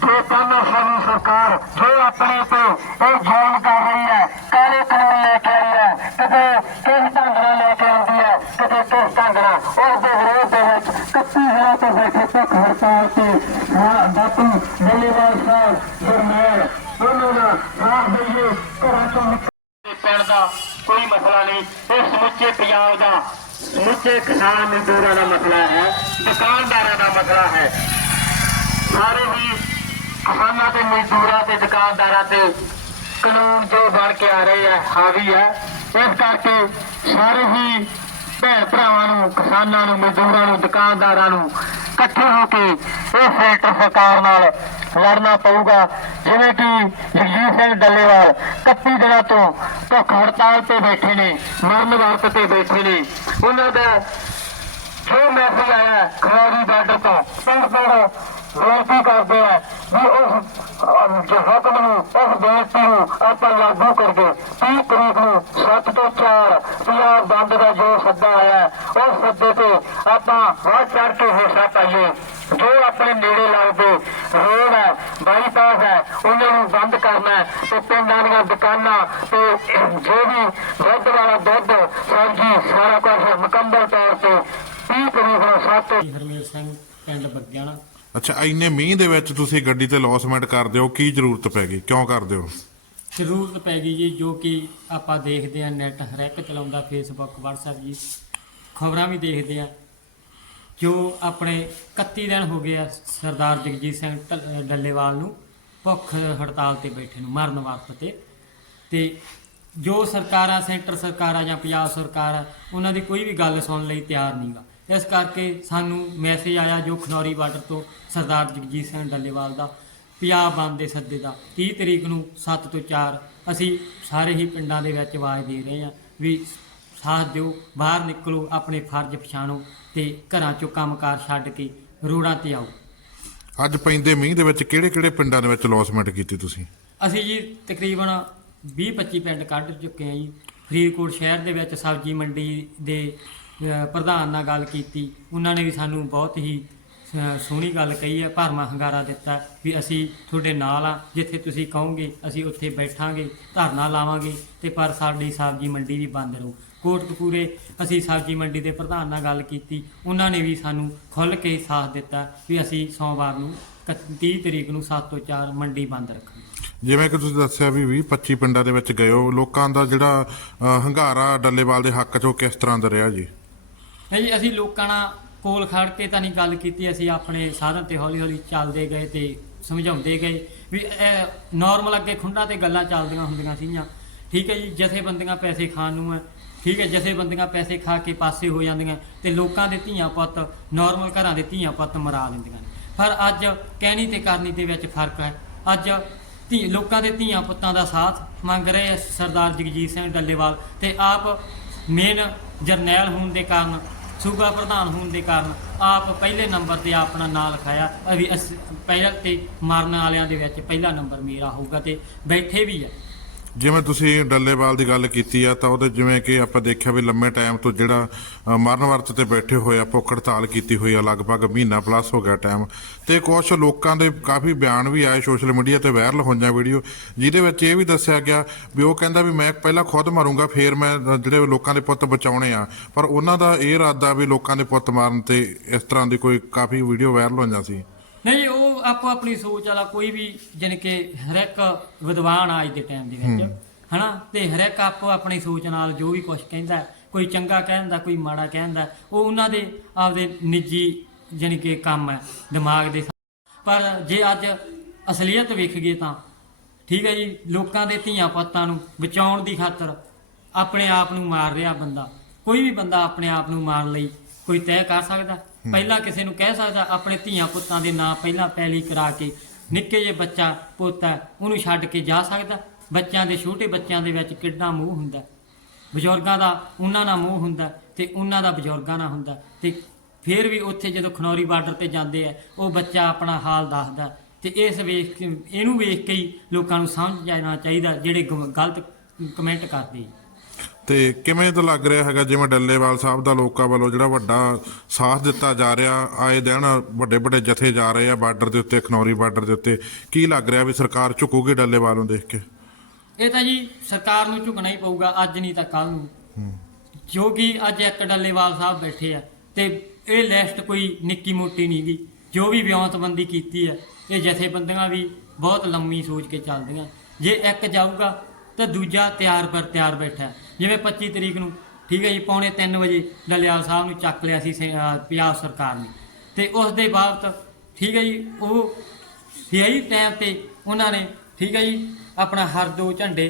ਤੇ ਤਾਨਾ ਸਾਡੀ ਸਰਕਾਰ ਜੋ ਆਪਣੇ ਤੇ ਇਹ ਜ਼ੁਲਮ ਕਰ ਰਹੀ ਹੈ ਕਾਲੇ ਕਾਨੂੰਨ ਲੈ ਕੇ ਆਈ ਹੈ? ਕਿਤੇ ਕਿਸ ਢੰਗ ਨਾਲ ਲੈ ਕੇ ਆਉਂਦੀ ਹੈ? ਕਿਤੇ ਕਿਸ ਢੰਗ ਨਾਲ? ਉਸ ਦੇ ਵਿਰੋਧ ਦੇ ਵਿੱਚ ਕੱਤੀ ਹਰਾ ਤੋਂ ਬੈਠੇ ਭੁੱਖ ਹੜਤਾਲ ਤੇ ਹਾਂ ਬਾਪੂ ਬੱਲੇਵਾਲ ਸਾਹਿਬ ਜਰਨੈਲ ਉਹਨਾਂ ਦਾ ਸਾਥ ਦਈਏ, ਘਰਾਂ ਤੋਂ ਨਿਕਲ ਪਿੰਡ ਦਾ ਕੋਈ ਮਸਲਾ ਨਹੀਂ। ਇਹ ਸਮੁੱਚੇ ਪੰਜਾਬ ਦਾ ਸਮੁੱਚੇ ਕਿਸਾਨ ਮਜ਼ਦੂਰਾਂ ਦਾ ਮਸਲਾ ਹੈ, ਦੁਕਾਨਦਾਰਾਂ ਦਾ ਮਸਲਾ ਹੈ। ਸਾਰੇ ਹੀ ਕਿਸਾਨਾਂ ਤੇ ਮਜ਼ਦੂਰਾਂ ਤੇ ਦੁਕਾਨਦਾਰਾਂ ਤੇ ਕਾਨੂੰਨ ਜੋ ਬਣ ਕੇ ਆ ਰਹੇ ਆ, ਹਾਵੀ ਹੈ ਇਸ ਕਰਕੇ ਸਾਰੇ ਹੀ ਭੈਣ ਭਰਾਵਾਂ ਨੂੰ, ਕਿਸਾਨਾਂ ਨੂੰ, ਮਜ਼ਦੂਰਾਂ ਨੂੰ, ਦੁਕਾਨਦਾਰਾਂ ਨੂੰ ਇਕੱਠੇ ਹੋ ਕੇ ਇਹ ਸੈਂਟਰ ਸਰਕਾਰ ਨਾਲ ਲੜਨਾ ਪਊਗਾ। ਜਿਵੇਂ ਕਿ ਜਗਜੀਤ ਸਿੰਘ ਡੱਲੇਵਾਲ 31 ਦਿਨਾਂ ਤੋਂ ਭੁੱਖ ਹੜਤਾਲ ਤੇ ਬੈਠੇ ਨੇ, ਮਰਨ ਵਰਤ ਤੇ ਬੈਠੇ ਨੇ। ਉਹਨਾਂ ਦਾ ਜੋ ਮੈਸੇਜ ਆਇਆ ਖਰਾਰੀ ਬਾਰਡਰ ਤੋਂ ਪਿੰਡ ਪਿੰਡ ਬੇਨਤੀ ਕਰਦੇ ਆ ਵੀ ਉਸ ਅਹ, ਨੂੰ ਉਸ ਬੇਨਤੀ ਨੂੰ ਆਪਾਂ ਲਾਗੂ ਕਰਕੇ 30 ਤਰੀਕ ਨੂੰ 7 ਤੋਂ 4 ਪੰਜਾਬ ਬੰਦ ਦਾ ਜੋ ਸੱਦਾ ਆਇਆ ਉਸ ਸੱਦੇ ਤੇ ਆਪਾਂ ਵੱਧ ਚੜ ਕੇ ਹਿੱਸਾ ਪਾਈਏ। ਜੋ ਆਪਣੇ ਨੇੜੇ ਲੱਗਦੇ ਰੋਡ ਹੈ ਬਾਈਪਾਸ ਹੈ ਉਹਨਾਂ ਨੂੰ ਬੰਦ ਕਰਨਾ ਤੇ ਪਿੰਡਾਂ ਦੀਆਂ ਦੁਕਾਨਾਂ ਤੇ ਜੋ ਵੀ ਦੁੱਧ ਵਾਲਾ ਦੁੱਧ ਸਬਜ਼ੀ ਸਾਰਾ ਕੁਝ ਮੁਕੰਮਲ ਤੌਰ ਤੇ 30 ਤਰੀਕ ਨੂੰ 7 ਹਰਮੇਲ ਸਿੰਘ ਪਿੰਡ ਬੱਗਿਆਣਾ। ਅੱਛਾ, ਇੰਨੇ ਮੀਂਹ ਦੇ ਵਿੱਚ ਤੁਸੀਂ ਗੱਡੀ ਤੇ ਲੌਸਮੈਂਟ ਕਰਦੇ ਹੋ, ਕੀ ਜ਼ਰੂਰਤ ਪੈ ਗਈ? ਕਿਉਂ ਕਰਦੇ ਹੋ? ਜ਼ਰੂਰਤ ਪੈ ਗਈ ਜੀ, ਜੋ ਕਿ ਆਪਾਂ ਦੇਖਦੇ ਆ ਨੈਟ ਹਰ ਇੱਕ ਚਲਾਉਂਦਾ ਫੇਸਬੁੱਕ WhatsApp ਜੀ। ਖਬਰਾਂ ਵੀ ਦੇਖਦੇ ਆ ਜੋ ਆਪਣੇ 31 ਦਿਨ ਹੋ ਗਏ ਆ ਸਰਦਾਰ ਜਗਜੀਤ ਸਿੰਘ ਢ- ਡੱਲੇਵਾਲ ਨੂੰ ਭੁੱਖ ਹੜਤਾਲ ਤੇ ਬੈਠੇ ਨੂੰ, ਮਰਨ ਵਰਤ ਤੇ ਤੇ ਜੋ ਸਰਕਾਰਾਂ, ਸੈਂਟਰ ਸਰਕਾਰਾਂ ਜਾਂ ਪੰਜਾਬ ਸਰਕਾਰ ਆ, ਉਹਨਾਂ ਦੀ ਕੋਈ ਵੀ ਗੱਲ ਸੁਣਨ ਲਈ ਤਿਆਰ ਨਹੀਂਗਾ ਇਸ ਕਰਕੇ ਸਾਨੂੰ ਮੈਸੇਜ ਆਇਆ ਜੋ ਖਨੌਰੀ ਬਾਰਡਰ ਤੋਂ ਸਰਦਾਰ ਜਗਜੀਤ ਸਿੰਘ ਡੱਲੇਵਾਲ ਦਾ ਪੰਜਾਬ ਬੰਦ ਦੇ ਸੱਦੇ ਦਾ। 30 ਤਰੀਕ ਨੂੰ 7 ਤੋਂ 4 ਅਸੀਂ ਸਾਰੇ ਹੀ ਪਿੰਡਾਂ ਦੇ ਵਿੱਚ ਆਵਾਜ਼ ਦੇ ਰਹੇ ਹਾਂ ਵੀ ਸਾਥ ਦਿਓ ਬਾਹਰ ਨਿਕਲੋ ਆਪਣੇ ਫਰਜ਼ ਪਛਾਣੋ ਤੇ ਘਰਾਂ ਚੋਂ ਕੰਮਕਾਰ ਛੱਡ ਕੇ ਰੋਡਾਂ ਤੇ ਆਓ। ਅੱਜ ਪੈਂਦੇ ਮੀਂਹ ਦੇ ਵਿੱਚ ਕਿਹੜੇ ਕਿਹੜੇ ਪਿੰਡਾਂ ਦੇ ਵਿੱਚ ਲੌਸਮੈਂਟ ਕੀਤੀ ਤੁਸੀਂ? ਅਸੀਂ ਜੀ ਤਕਰੀਬਨ 20-25 ਪਿੰਡ ਕੱਢ ਚੁੱਕੇ ਹਾਂ ਜੀ। ਫਰੀਦਕੋਟ ਸ਼ਹਿਰ ਦੇ ਵਿੱਚ ਸਬਜ਼ੀ ਮੰਡੀ ਦੇ ਪ੍ਰਧਾਨ ਨਾਲ ਗੱਲ ਕੀਤੀ। ਉਹਨਾਂ ਨੇ ਵੀ ਸਾਨੂੰ ਬਹੁਤ ਹੀ ਸੋਹਣੀ ਗੱਲ ਕਹੀ ਹੈ, ਭਰਮਾ ਹੰਗਾਰਾ ਦਿੱਤਾ ਵੀ ਅਸੀਂ ਤੁਹਾਡੇ ਨਾਲ ਆ ਜਿੱਥੇ ਤੁਸੀਂ ਕਹੋਗੇ ਅਸੀਂ ਉੱਥੇ ਬੈਠਾਂਗੇ, ਧਰਨਾ ਲਾਵਾਂਗੇ ਤੇ ਪਰ ਸਾਡੀ ਸਬਜ਼ੀ ਮੰਡੀ ਵੀ ਬੰਦ ਰਹੂ। ਕੋਟਕਪੂਰੇ ਅਸੀਂ ਸਬਜ਼ੀ ਮੰਡੀ ਦੇ ਪ੍ਰਧਾਨ ਨਾਲ ਗੱਲ ਕੀਤੀ। ਉਹਨਾਂ ਨੇ ਵੀ ਸਾਨੂੰ ਖੁੱਲ੍ਹ ਕੇ ਸਾਥ ਦਿੱਤਾ ਵੀ ਅਸੀਂ ਸੋਮਵਾਰ ਨੂੰ 30 ਤਰੀਕ ਨੂੰ 7 ਤੋਂ 4 ਮੰਡੀ ਬੰਦ ਰੱਖਾਂਗੇ। ਜਿਵੇਂ ਕਿ ਤੁਸੀਂ ਦੱਸਿਆ ਵੀ 20 25 ਪਿੰਡਾਂ ਦੇ ਵਿੱਚ ਗਏ ਹੋ, ਲੋਕਾਂ ਦਾ ਜਿਹੜਾ ਹੰਗਾਰਾ ਡੱਲੇਵਾਲ ਦੇ ਹੱਕ 'ਚ ਉਹ ਕਿਸ ਤਰ੍ਹਾਂ ਦਾ ਰਿਹਾ ਜੀ? ਨਹੀਂ ਜੀ, ਅਸੀਂ ਲੋਕਾਂ ਨਾਲ ਕੋਲ ਖੜ ਕੇ ਤਾਂ ਨਹੀਂ ਗੱਲ ਕੀਤੀ, ਅਸੀਂ ਆਪਣੇ ਸਾਧਨ ਤੇ ਹੌਲੀ ਹੌਲੀ ਚੱਲਦੇ ਗਏ ਤੇ ਸਮਝਾਉਂਦੇ ਗਏ ਵੀ ਨਾਰਮਲ ਅੱਗੇ ਖੁੰਡਾ ਤੇ ਗੱਲਾਂ ਚੱਲਦੀਆਂ ਹੁੰਦੀਆਂ ਸੀਗੀਆਂ। ਠੀਕ ਹੈ ਜੀ, ਜਥੇਬੰਦੀਆਂ ਪੈਸੇ ਖਾਣ ਨੂੰ ਹੈ। ਠੀਕ ਹੈ, ਜਥੇਬੰਦੀਆਂ ਪੈਸੇ ਖਾ ਕੇ ਪਾਸੇ ਹੋ ਜਾਂਦੀਆਂ ਤੇ ਲੋਕਾਂ ਦੇ ਧੀਆਂ ਪੁੱਤ ਨਾਰਮਲ ਘਰਾਂ ਦੇ ਧੀਆਂ ਪੁੱਤ ਮਰਾ ਦਿੰਦੀਆਂ ਨੇ। ਪਰ ਅੱਜ ਕਹਿਣੀ ਤੇ ਕਰਨੀ ਦੇ ਵਿੱਚ ਫ਼ਰਕ ਹੈ। ਅੱਜ ਧੀ, ਲੋਕਾਂ ਦੇ ਧੀਆਂ ਪੁੱਤਾਂ ਦਾ ਸਾਥ ਮੰਗ ਰਹੇ ਆ ਸਰਦਾਰ ਜਗਜੀਤ ਸਿੰਘ ਡੱਲੇਵਾਲ ਤੇ ਆਪ ਮੇਨ ਜਰਨੈਲ ਹੋਣ ਦੇ ਕਾਰਨ ਸੂਬਾ ਪ੍ਰਧਾਨ ਹੋਣ ਦੇ ਕਾਰਨ ਆਪ ਪਹਿਲੇ ਨੰਬਰ ਤੇ ਆਪਣਾ ਨਾਂ ਲਿਖਾਇਆ। ਅ ਵੀ ਅਸ- ਪਹਿਲ ਤੇ ਮਰਨ ਵਾਲਿਆਂ ਦੇ ਵਿੱਚ ਪਹਿਲਾ ਨੰਬਰ ਮੇਰਾ ਹੋਊਗਾ ਤੇ ਬੈਠੇ ਵੀ ਹੈ ਜਿਵੇਂ ਤੁਸੀਂ ਡੱਲੇਵਾਲ ਦੀ ਗੱਲ ਕੀਤੀ ਆ ਤਾਂ ਉਹਦੇ ਜਿਵੇਂ ਕਿ ਆਪਾਂ ਦੇਖਿਆ ਵੀ ਲੰਮੇ ਟਾਈਮ ਤੋਂ ਜਿਹੜਾ ਅ, ਮਰਨ ਵਰਤ ਤੇ ਬੈਠੇ ਹੋਏ ਆ ਭੁੱਖ ਹੜਤਾਲ ਕੀਤੀ ਹੋਈ ਆ ਲਗਭਗ ਮਹੀਨਾ ਪਲੱਸ ਹੋ ਗਿਆ ਟਾਈਮ ਤੇ ਕੁਝ ਲੋਕਾਂ ਦੇ ਕਾਫੀ ਬਿਆਨ ਵੀ ਆਏ ਸੋਸ਼ਲ ਮੀਡੀਆ ਤੇ ਵਾਇਰਲ ਹੋਈਆਂ ਵੀਡੀਓ ਜਿਹਦੇ ਵਿੱਚ ਇਹ ਵੀ ਦੱਸਿਆ ਗਿਆ ਵੀ ਉਹ ਕਹਿੰਦਾ ਵੀ ਮੈਂ ਪਹਿਲਾਂ ਖੁਦ ਮਰੂੰਗਾ ਫੇਰ ਮੈਂ ਅ, ਜਿਹੜੇ ਲੋਕਾਂ ਦੇ ਪੁੱਤ ਬਚਾਉਣੇ ਆ। ਪਰ ਉਹਨਾਂ ਦਾ ਇਹ ਇਰਾਦਾ ਵੀ ਲੋਕਾਂ ਦੇ ਪੁੱਤ ਮਾਰਨ ਤੇ ਇਸ ਤਰ੍ਹਾਂ ਦੀ ਕੋਈ ਕਾਫੀ ਵੀਡੀਓ ਵਾਇਰਲ ਹੋਈਆਂ ਸੀ। ਉਹ ਆਪੋ ਆਪਣੀ ਸੋਚ ਵਾਲਾ ਕੋਈ ਵੀ ਜਾਣੀ ਕਿ ਹਰ ਇੱਕ ਵਿਦਵਾਨ ਆ ਅੱਜ ਦੇ ਟਾਈਮ ਦੇ ਵਿੱਚ ਹਨਾ? ਤੇ ਹਰ ਇੱਕ ਆਪੋ ਆਪਣੀ ਸੋਚ ਨਾਲ ਜੋ ਵੀ ਕੁਝ ਕਹਿੰਦਾ ਕੋਈ ਚੰਗਾ ਕਹਿੰਦਾ ਕੋਈ ਮਾੜਾ ਕਹਿੰਦਾ ਉਹ ਉਹਨਾਂ ਦੇ ਆਪਦੇ ਨਿੱਜੀ ਜਾਣੀ ਕਿ ਕੰਮ ਹੈ ਦਿਮਾਗ ਦੇ ਪਰ ਜੇ ਅੱਜ ਅਸਲੀਅਤ ਵੇਖ ਗਏ ਤਾਂ ਠੀਕ ਹੈ ਜੀ ਲੋਕਾਂ ਦੇ ਧੀਆਂ ਪੁੱਤਾਂ ਨੂੰ ਬਚਾਉਣ ਦੀ ਖਾਤਰ ਆਪਣੇ ਆਪ ਨੂੰ ਮਾਰ ਰਿਹਾ ਬੰਦਾ। ਕੋਈ ਵੀ ਬੰਦਾ ਆਪਣੇ ਆਪ ਨੂੰ ਮਾਰਨ ਲਈ ਕੋਈ ਤੈਅ ਕਰ ਸਕਦਾ। ਪਹਿਲਾਂ ਕਿਸੇ ਨੂੰ ਕਹਿ ਸਕਦਾ, ਆਪਣੇ ਧੀਆਂ ਪੁੱਤਾਂ ਦੇ ਨਾਂ ਪਹਿਲਾਂ ਪੈਲੀ ਕਰਾ ਕੇ ਨਿੱਕੇ ਜਿਹੇ ਬੱਚਾ, ਪੁੱਤ ਹੈ, ਉਹਨੂੰ ਛੱਡ ਕੇ ਜਾ ਸਕਦਾ। ਬੱਚਿਆਂ ਦੇ, ਛੋਟੇ ਬੱਚਿਆਂ ਦੇ ਵਿੱਚ ਕਿੰਨਾ ਮੋਹ ਹੁੰਦਾ। ਬਜ਼ੁਰਗਾਂ ਦਾ ਉਹਨਾਂ ਨਾਲ ਮੋਹ ਹੁੰਦਾ ਤੇ ਉਹਨਾਂ ਦਾ ਬਜ਼ੁਰਗਾਂ ਨਾਲ ਹੁੰਦਾ। ਤੇ ਫਿਰ ਵੀ ਉੱਥੇ ਜਦੋਂ ਖਨੌਰੀ ਬਾਰਡਰ ਤੇ ਜਾਂਦੇ ਆ, ਉਹ ਬੱਚਾ ਆਪਣਾ ਹਾਲ ਦੱਸਦਾ। ਤੇ ਇਸ ਵੇਖ ਇਹਨੂੰ ਵੇਖ ਕੇ ਹੀ ਲੋਕਾਂ ਨੂੰ ਸਮਝ ਜਾਣਾ ਚਾਹੀਦਾ, ਜਿਹੜੇ ਗ- ਗਲਤ ਕਮੈਂਟ ਕਰਦੇ ਤੇ ਕਿਵੇਂ ਤਾਂ ਲੱਗ ਰਿਹਾ ਹੈਗਾ ਜਿਵੇਂ ਡੱਲੇਵਾਲ ਸਾਹਿਬ ਦਾ ਲੋਕਾਂ ਵੱਲੋਂ ਜਿਹੜਾ ਵੱਡਾ ਸਾਥ ਦਿੱਤਾ ਜਾ ਰਿਹਾ, ਆਏ ਦਿਨ ਵੱਡੇ ਵੱਡੇ ਜਥੇ ਜਾ ਰਹੇ ਆ ਬਾਰਡਰ ਦੇ ਉੱਤੇ, ਖਨੌਰੀ ਬਾਰਡਰ ਦੇ ਉੱਤੇ। ਕੀ ਲੱਗ ਰਿਹਾ ਵੀ ਸਰਕਾਰ ਝੁਕੂਗੀ ਡੱਲੇਵਾਲ ਨੂੰ ਦੇਖ ਕੇ? ਇਹ ਤਾਂ ਜੀ ਸਰਕਾਰ ਨੂੰ ਝੁਕਣਾ ਹੀ ਪਊਗਾ, ਅੱਜ ਨਹੀਂ ਤਾਂ ਕੱਲ ਨੂੰ। ਜੋ ਕਿ ਅੱਜ ਇੱਕ ਡੱਲੇਵਾਲ ਸਾਹਿਬ ਬੈਠੇ ਆ ਤੇ ਇਹ ਲਿਸਟ ਕੋਈ ਨਿੱਕੀ ਮੋਟੀ ਨਹੀਂ ਗਈ ਜੋ ਵੀ ਵਿਉਂਤਬੰਦੀ ਕੀਤੀ ਹੈ ਇਹ ਜਥੇਬੰਦੀਆਂ ਵੀ ਬਹੁਤ ਲੰਮੀ ਸੋਚ ਕੇ ਚੱਲਦੀਆਂ। ਜੇ ਇੱਕ ਜਾਊਗਾ ਤਾਂ ਦੂਜਾ ਤਿਆਰ ਪਰ ਤਿਆਰ ਬੈਠਾ ਜਿਵੇਂ 25 ਤਰੀਕ ਨੂੰ, ਠੀਕ ਹੈ ਜੀ, ਪੌਣੇ 3 ਵਜੇ ਦਲਿਆਲ ਸਾਹਿਬ ਨੂੰ ਚੱਕ ਲਿਆ ਸੀ ਪੰਜਾਬ ਸਰਕਾਰ ਨੇ। ਤੇ ਉਸ ਦੇ ਬਾਅਦ, ਠੀਕ ਹੈ ਜੀ, ਉਹ ਸਹੀ ਟਾਈਮ ਤੇ ਉਹਨਾਂ ਨੇ, ਠੀਕ ਹੈ ਜੀ, ਆਪਣਾ ਹਰ ਦੋ ਝੰਡੇ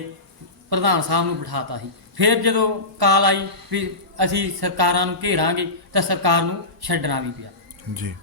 ਪ੍ਰਧਾਨ ਸਾਹਿਬ ਨੂੰ ਬਿਠਾਤਾ ਸੀ। ਫਿਰ ਜਦੋਂ ਕਾਲ ਆਈ ਵੀ ਅਸੀਂ ਸਰਕਾਰਾਂ ਨੂੰ ਘੇਰਾਂਗੇ, ਤਾਂ ਸਰਕਾਰ ਨੂੰ ਛੱਡਣਾ ਵੀ ਪਿਆ। ਜੀ।